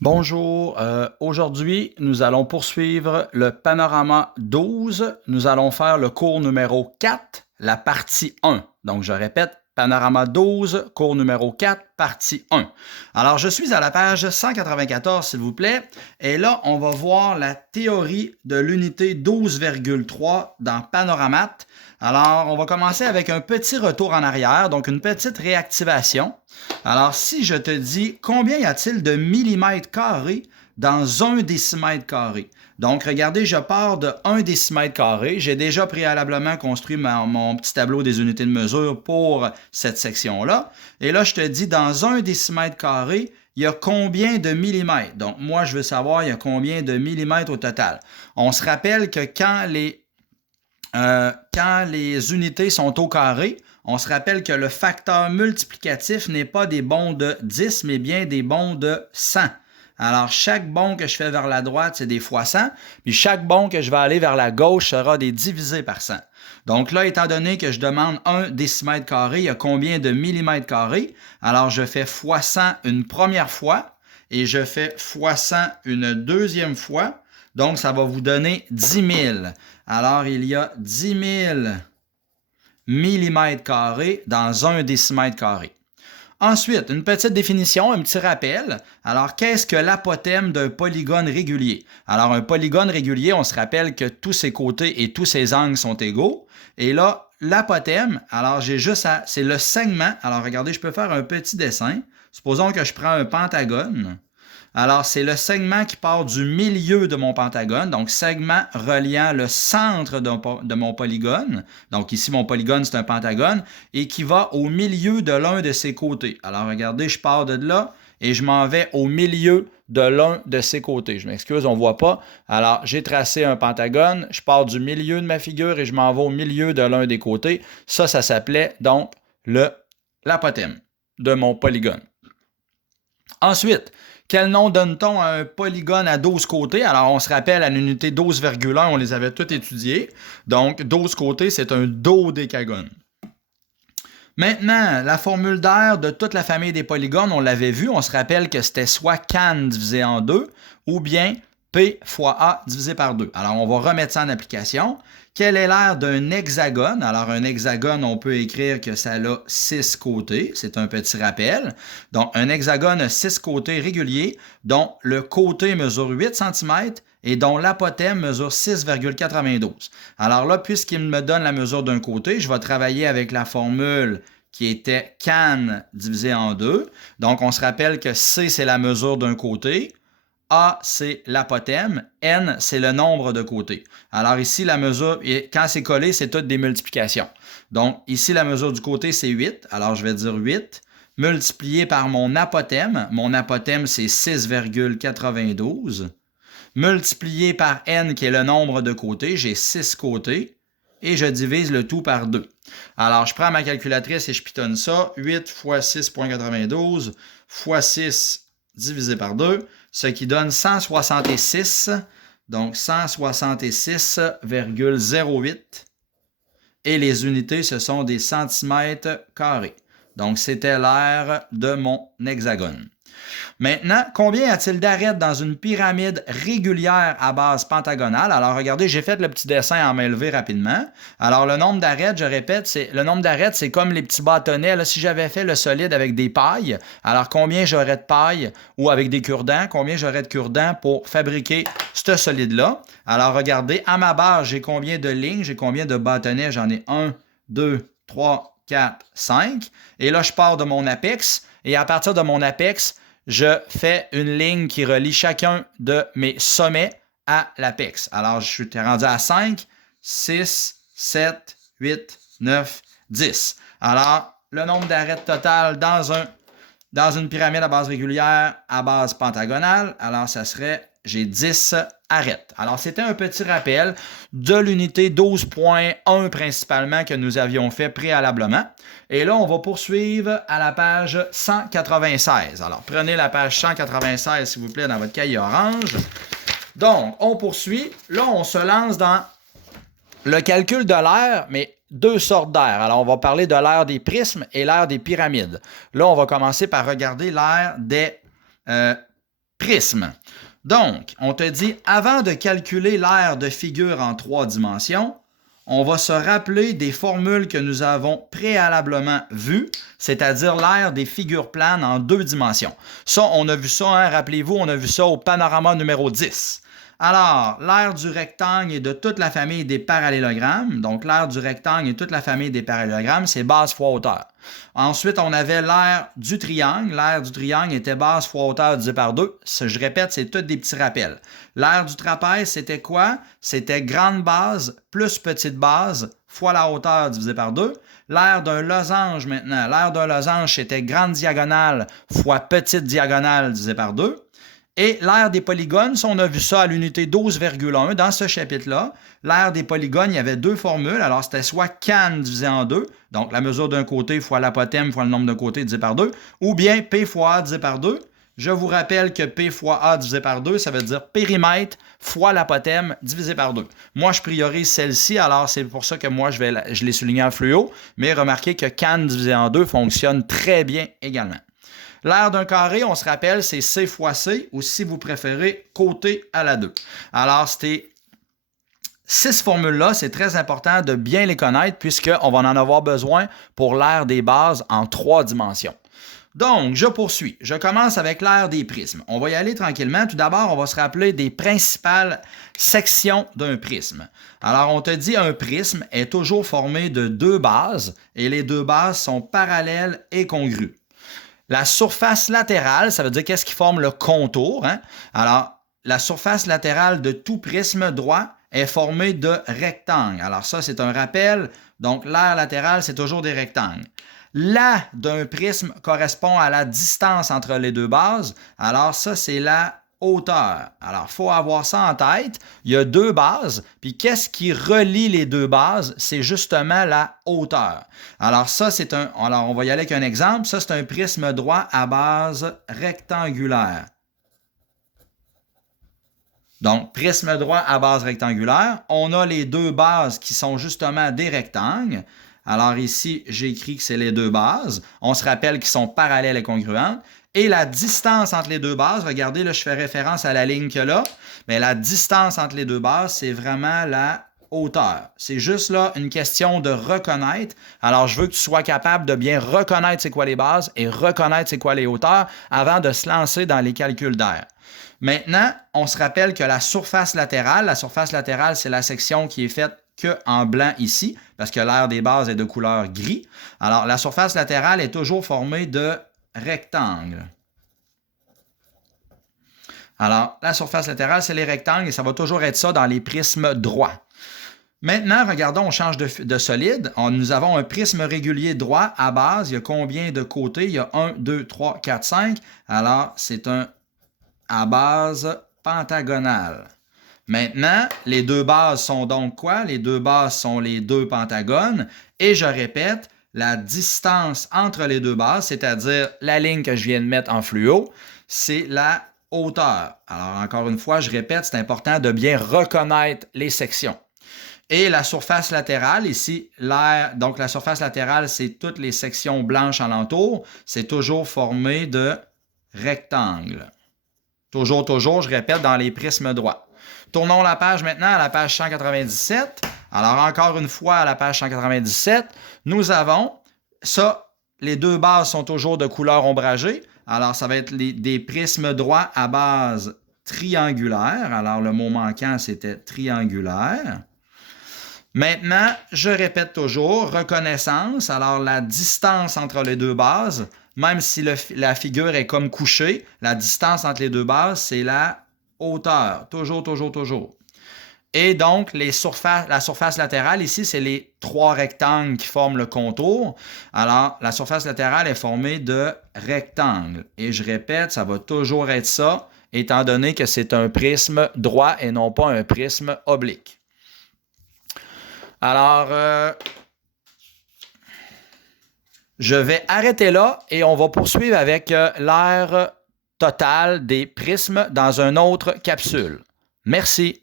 Bonjour, aujourd'hui, nous allons poursuivre le panorama 12. Nous allons faire le cours numéro 4, la partie 1. Donc, je répète, panorama 12, cours numéro 4, partie 1. Alors, je suis à la page 194, s'il vous plaît, et là, on va voir la théorie de l'unité 12,3 dans Panoramat. Alors, on va commencer avec un petit retour en arrière, donc une petite réactivation. Alors, si je te dis combien y a-t-il de millimètres carrés dans un décimètre carré? Donc, regardez, je pars de 1 décimètre carré. J'ai déjà préalablement construit mon petit tableau des unités de mesure pour cette section-là. Et là, je te dis, dans 1 décimètre carré, il y a combien de millimètres? Donc, moi, je veux savoir, il y a combien de millimètres au total. On se rappelle que quand les unités sont au carré, on se rappelle que le facteur multiplicatif n'est pas des bonds de 10, mais bien des bonds de 100. Alors, chaque bond que je fais vers la droite, c'est des fois 100, puis chaque bond que je vais aller vers la gauche sera des divisés par 100. Donc là, étant donné que je demande 1 décimètre carré, il y a combien de millimètres carrés? Alors, je fais fois 100 une première fois, et je fais fois 100 une deuxième fois. Donc, ça va vous donner 10 000. Alors, il y a 10 000 millimètres carrés dans 1 décimètre carré. Ensuite, une petite définition, un petit rappel. Alors, qu'est-ce que l'apothème d'un polygone régulier? Alors, un polygone régulier, on se rappelle que tous ses côtés et tous ses angles sont égaux. Et là, l'apothème, alors j'ai juste à... c'est le segment. Alors, regardez, je peux faire un petit dessin. Supposons que je prends un pentagone. Alors, c'est le segment qui part du milieu de mon pentagone, donc segment reliant le centre de mon polygone. Donc ici, mon polygone, c'est un pentagone, et qui va au milieu de l'un de ses côtés. Alors, regardez, je pars de là et je m'en vais au milieu de l'un de ses côtés. Je m'excuse, on ne voit pas. Alors, j'ai tracé un pentagone, je pars du milieu de ma figure et je m'en vais au milieu de l'un des côtés. Ça s'appelait donc l'apothème de mon polygone. Ensuite, quel nom donne-t-on à un polygone à 12 côtés? Alors, on se rappelle, à l'unité 12,1, on les avait tous étudiés. Donc, 12 côtés, c'est un dodécagone. Maintenant, la formule d'air de toute la famille des polygones, on l'avait vu, on se rappelle que c'était soit can divisé en 2 ou bien P fois A divisé par 2. Alors, on va remettre ça en application. Quel est l'aire d'un hexagone? Alors, un hexagone, on peut écrire que ça a 6 côtés. C'est un petit rappel. Donc, un hexagone a 6 côtés réguliers, dont le côté mesure 8 cm et dont l'apothème mesure 6,92. Alors là, puisqu'il me donne la mesure d'un côté, je vais travailler avec la formule qui était can divisé en 2. Donc, on se rappelle que C, c'est la mesure d'un côté. A, c'est l'apothème. N, c'est le nombre de côtés. Alors ici, la mesure, quand c'est collé, c'est toutes des multiplications. Donc ici, la mesure du côté, c'est 8. Alors je vais dire 8 multiplié par mon apothème. Mon apothème, c'est 6,92. Multiplié par N, qui est le nombre de côtés. J'ai 6 côtés. Et je divise le tout par 2. Alors, je prends ma calculatrice et je pitonne ça. 8 fois 6,92 fois 6 divisé par 2, ce qui donne 166. Donc, 166,08. Et les unités, ce sont des centimètres carrés. Donc, c'était l'aire de mon hexagone. Maintenant, combien y a-t-il d'arêtes dans une pyramide régulière à base pentagonale? Alors, regardez, j'ai fait le petit dessin en main levée rapidement. Alors, le nombre d'arêtes, je répète, c'est comme les petits bâtonnets. Là, si j'avais fait le solide avec des pailles, alors combien j'aurais de paille ou avec des cure-dents? Combien j'aurais de cure-dents pour fabriquer ce solide-là? Alors, regardez, à ma base, j'ai combien de lignes? J'ai combien de bâtonnets? J'en ai 1, 2, 3, 4, 5. Et là, je pars de mon apex. Et à partir de mon apex, je fais une ligne qui relie chacun de mes sommets à l'apex. Alors, je suis rendu à 5, 6, 7, 8, 9, 10. Alors, le nombre d'arêtes totales dans une pyramide à base régulière à base pentagonale, alors ça serait, j'ai 10 arêtes. Alors, c'était un petit rappel de l'unité 12.1 principalement que nous avions fait préalablement. Et là, on va poursuivre à la page 196. Alors, prenez la page 196, s'il vous plaît, dans votre cahier orange. Donc, on poursuit. Là, on se lance dans le calcul de l'aire, mais deux sortes d'air. Alors, on va parler de l'aire des prismes et l'aire des pyramides. Là, on va commencer par regarder l'aire des prisme. Donc, on te dit, avant de calculer l'aire de figure en 3 dimensions, on va se rappeler des formules que nous avons préalablement vues, c'est-à-dire l'aire des figures planes en 2 dimensions. Ça, on a vu ça, hein, rappelez-vous, on a vu ça au panorama numéro 10. Alors, l'aire du rectangle et de toute la famille des parallélogrammes. Donc, l'aire du rectangle et toute la famille des parallélogrammes, c'est base fois hauteur. Ensuite, on avait l'aire du triangle. L'aire du triangle était base fois hauteur divisé par 2. Je répète, c'est tous des petits rappels. L'aire du trapèze, c'était quoi? C'était grande base plus petite base fois la hauteur divisé par 2. L'aire d'un losange maintenant. L'aire d'un losange, c'était grande diagonale fois petite diagonale divisé par 2. Et l'aire des polygones, ça, on a vu ça à l'unité 12,1 dans ce chapitre-là. L'aire des polygones, il y avait 2 formules. Alors, c'était soit can divisé en 2, donc la mesure d'un côté fois l'apothème fois le nombre de côtés divisé par 2, ou bien P fois A divisé par 2. Je vous rappelle que P fois A divisé par 2, ça veut dire périmètre fois l'apothème divisé par 2. Moi, je priorise celle-ci, alors c'est pour ça que moi, je l'ai souligné en fluo, mais remarquez que can divisé en 2 fonctionne très bien également. L'aire d'un carré, on se rappelle, c'est C fois C, ou si vous préférez, côté à la 2. Alors, ces 6 formules-là, c'est très important de bien les connaître puisqu'on va en avoir besoin pour l'aire des bases en 3 dimensions. Donc, je poursuis. Je commence avec l'aire des prismes. On va y aller tranquillement. Tout d'abord, on va se rappeler des principales sections d'un prisme. Alors, on te dit un prisme est toujours formé de 2 bases et les 2 bases sont parallèles et congrues. La surface latérale, ça veut dire qu'est-ce qui forme le contour. Hein? Alors, la surface latérale de tout prisme droit est formée de rectangles. Alors ça, c'est un rappel. Donc, l'aire latérale, c'est toujours des rectangles. La d'un prisme correspond à la distance entre les 2 bases. Alors ça, c'est la hauteur. Alors, il faut avoir ça en tête. Il y a 2 bases, puis qu'est-ce qui relie les 2 bases? C'est justement la hauteur. Alors, ça, alors, on va y aller avec un exemple. Ça, c'est un prisme droit à base rectangulaire. Donc, prisme droit à base rectangulaire. On a les 2 bases qui sont justement des rectangles. Alors ici, j'ai écrit que c'est les 2 bases. On se rappelle qu'ils sont parallèles et congruentes. Et la distance entre les 2 bases, regardez, là, je fais référence à la ligne que là, mais la distance entre les 2 bases, c'est vraiment la hauteur. C'est juste là une question de reconnaître. Alors, je veux que tu sois capable de bien reconnaître c'est quoi les bases et reconnaître c'est quoi les hauteurs avant de se lancer dans les calculs d'air. Maintenant, on se rappelle que la surface latérale, c'est la section qui est faite qu'en blanc ici, parce que l'aire des bases est de couleur gris. Alors, la surface latérale est toujours formée de rectangles. Alors, la surface latérale, c'est les rectangles et ça va toujours être ça dans les prismes droits. Maintenant, regardons, on change de solide. Nous avons un prisme régulier droit à base. Il y a combien de côtés? Il y a 1, 2, 3, 4, 5. Alors, c'est un à base pentagonale. Maintenant, les 2 bases sont donc quoi? Les 2 bases sont les 2 pentagones. Et je répète, la distance entre les 2 bases, c'est-à-dire la ligne que je viens de mettre en fluo, c'est la hauteur. Alors, encore une fois, je répète, c'est important de bien reconnaître les sections. Et la surface latérale, ici, donc la surface latérale, c'est toutes les sections blanches alentour. C'est toujours formé de rectangles. Toujours, je répète, dans les prismes droits. Tournons la page maintenant à la page 197. Alors, encore une fois, à la page 197, nous avons ça, les 2 bases sont toujours de couleur ombragée. Alors, ça va être des prismes droits à base triangulaire. Alors, le mot manquant, c'était triangulaire. Maintenant, je répète toujours, reconnaissance. Alors, la distance entre les 2 bases, même si la figure est comme couchée, la distance entre les 2 bases, c'est la hauteur. Toujours. Et donc, la surface latérale, ici, c'est les 3 rectangles qui forment le contour. Alors, la surface latérale est formée de rectangles. Et je répète, ça va toujours être ça, étant donné que c'est un prisme droit et non pas un prisme oblique. Alors, je vais arrêter là et on va poursuivre avec l'aire totale des prismes dans une autre capsule. Merci.